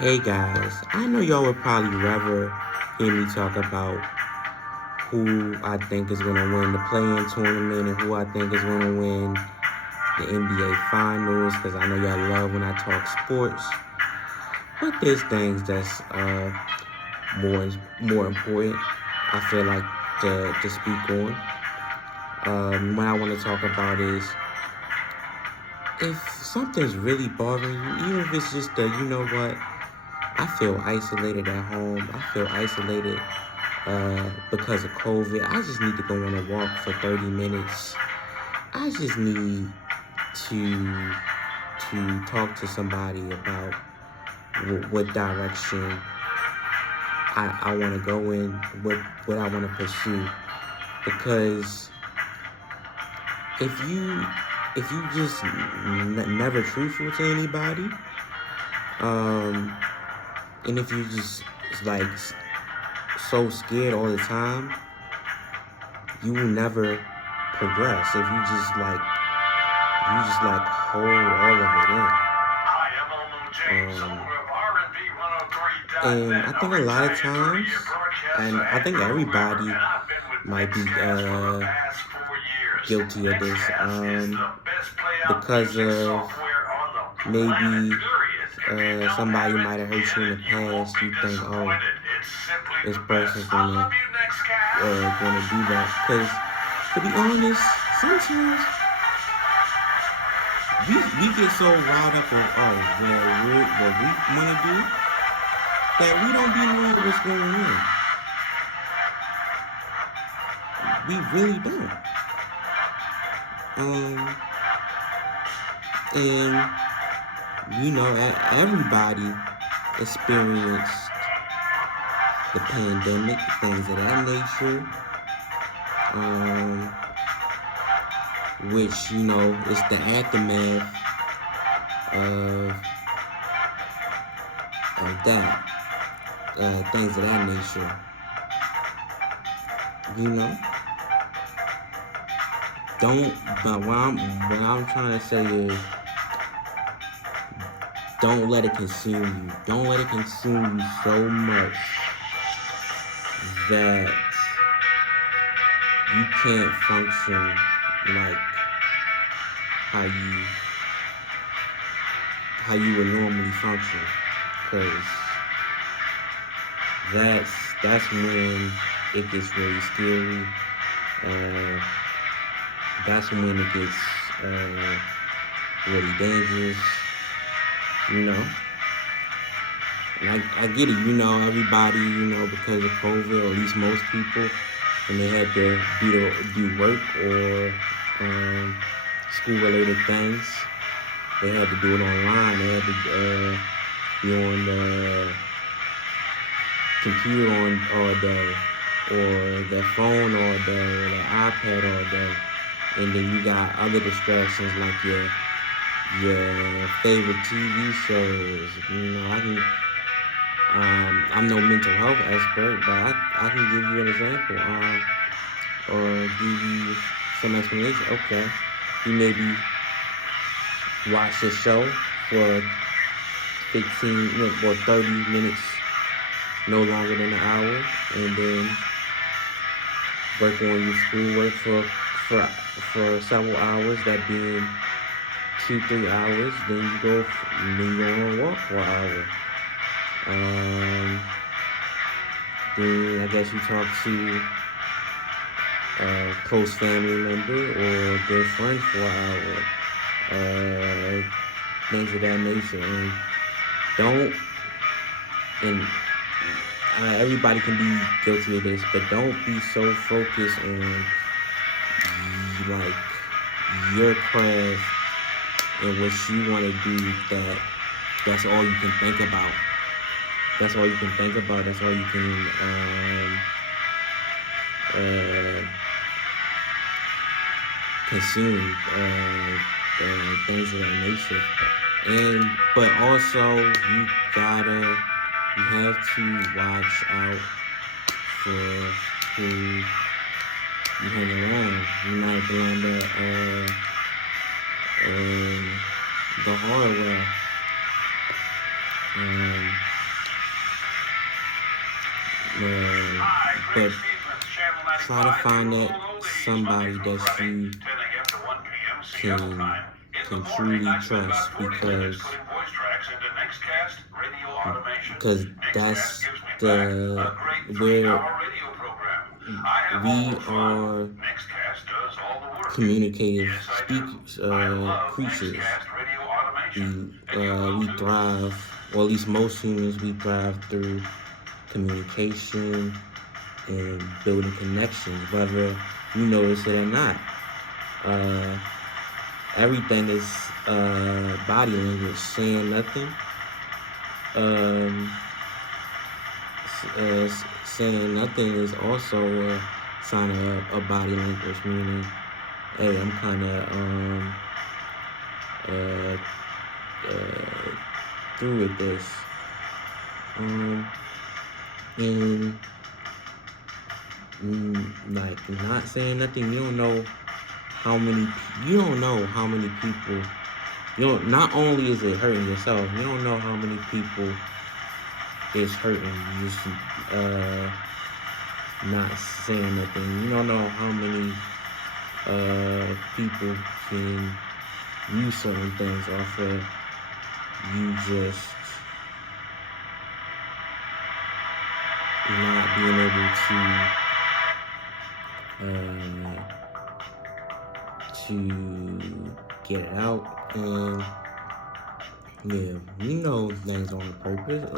Hey guys, I know y'all would probably rather hear me talk about who I think is going to win the play-in tournament and who I think is going to win the NBA Finals, because I know y'all love when I talk sports. But there's things that's more important, I feel like, to speak on. What I want to talk about is if something's really bothering you, even if it's just you know what, I feel isolated at home. I feel isolated because of COVID. I just need to go on a walk for 30 minutes. I just need to talk to somebody about what direction I want to go in, what I want to pursue. Because if you just never truthful to anybody, and if you just like so scared all the time, you will never progress. If you just like hold all of it in. And I think a lot of times, and I think everybody might be guilty of this, because of maybe somebody might have hurt you in the past. You think, oh, this person's gonna do that. Because to be honest, sometimes we get so riled up on what we want to do that we don't be knowing what's going on. We really don't. And you know, everybody experienced the pandemic, things of that nature, which, you know, is the aftermath of that, things of that nature, you know. But what I'm trying to say is, don't let it consume you. Don't let it consume you so much that you can't function like how you would normally function. Because that's when it gets really scary. That's when it gets really dangerous, you know. And I get it, you know, everybody, you know, because of COVID, or at least most people, when they had to do work or school-related things, they had to do it online. They had to be on the computer all day, or their phone all day, or their iPad all day. And then you got other distractions like your favorite TV shows. You know, I'm no mental health expert, but I can give you an example, or give you some explanation. Okay, you maybe watch a show for 15 or 30 minutes, no longer than an hour, and then work on your schoolwork for several hours, that being 2-3 hours. Then you go on a walk for an hour. Then I guess you talk to a close family member or a good friend for an hour. Things of that nature. And everybody can be guilty of this, but don't be so focused on like your craft and what you want to do that's all you can think about. That's all you can think about. That's all you can consume, things of that nature. But also you have to watch out for who you hang around. You might learn the hard way. But try to find that somebody that you can truly trust, because that's the where we are communicative speakers, creatures. We thrive, or at least most humans, we thrive through communication and building connections, whether you notice it or not. Everything is body language. Saying nothing, saying nothing is also a sign of a body language, meaning, hey, I'm kind of through with this. And like not saying nothing, you don't know how many people, not only is it hurting yourself, you don't know how many people it's hurting. You just not saying nothing. You don't know how many people can use certain things off of you just not being able to get it out. And yeah, we know things aren't perfect.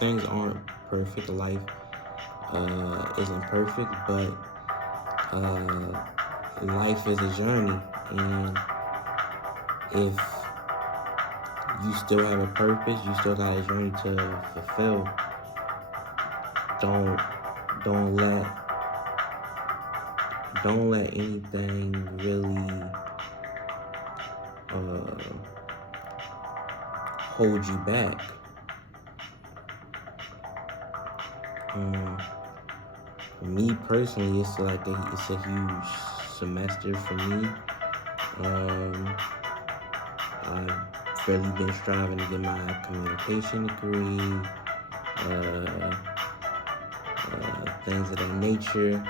Things aren't perfect. Life isn't perfect, but life is a journey, and if you still have a purpose, you still got a journey to fulfill. Don't let anything really hold you back. Me personally, it's a huge semester for me. I've really been striving to get my communication degree, things of that nature.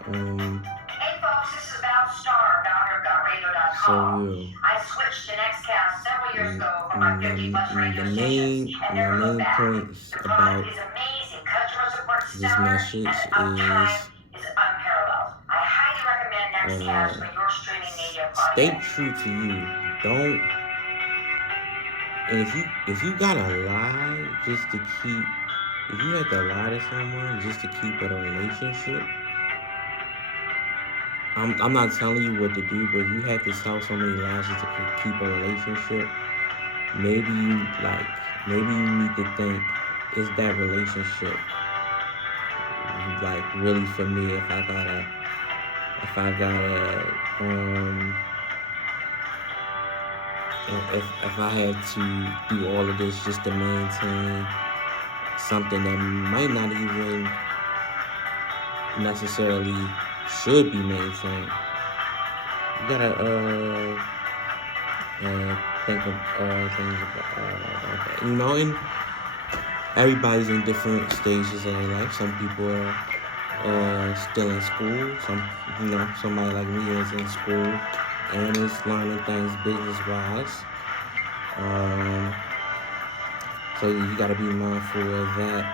Hey folks, this is Val Starr, founder of GutRadio.com. Yeah. I switched to Nextcast several years ago from my 50 plus radio The stations, and never main looked back. points The about product is amazing, customer support this stellar, message and uptime is unparalleled. I highly recommend Nextcast for your streaming media project. stay true to you. Don't. And if you gotta lie just to keep, if you have to lie to someone just to keep a relationship, I'm not telling you what to do, but if you have to tell so many lies just to keep a relationship, maybe you need to think, is that relationship like really for me? If I gotta if I had to do all of this just to maintain something that might not even necessarily should be maintained, you gotta think of things about that. And everybody's in different stages of their life. Some people are still in school. Somebody like me is in school and is learning things business-wise. So you gotta be mindful of that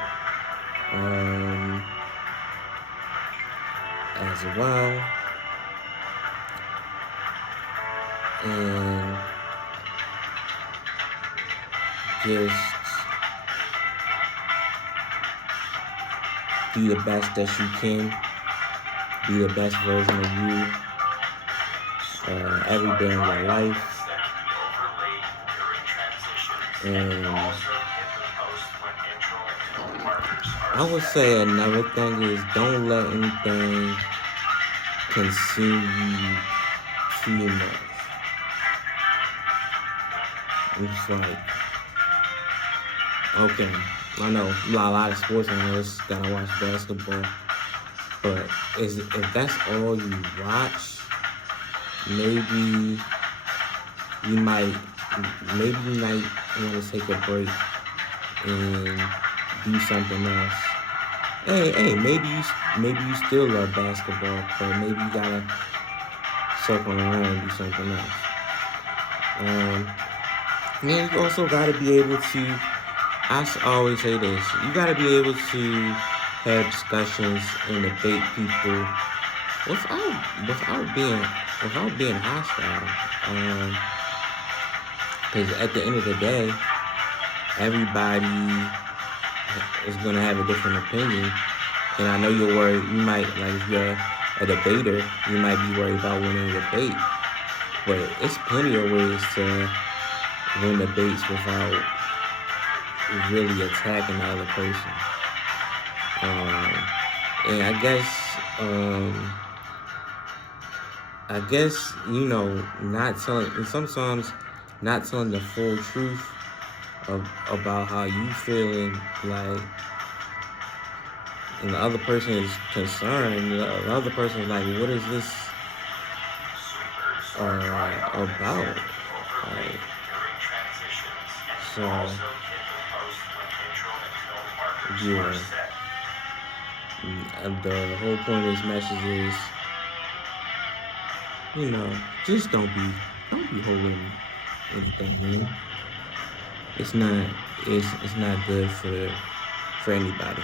as well. And just be the best that you can. Be the best version of you every day in your life. And I would say another thing is, don't let anything consume you too much. It's like, okay, I know a lot of sports analysts gotta watch basketball, but if that's all you watch, maybe you might want to take a break and do something else. hey, maybe you still love basketball, but maybe you gotta circle around and do something else. And you also gotta be able to. Always say this: you gotta be able to have discussions and debate people without being hostile. Because at the end of the day, everybody is gonna have a different opinion. And I know you're worried. You might, like, if you're a debater, you might be worried about winning a debate. But it's plenty of ways to win debates without really attacking the other person. And I guess not telling, and sometimes not telling the full truth about how you feeling, like, and the other person is concerned. The other person is like, what is this about? Like, so yeah. The whole point of this message is, just don't be holding anything in. It's not good for anybody.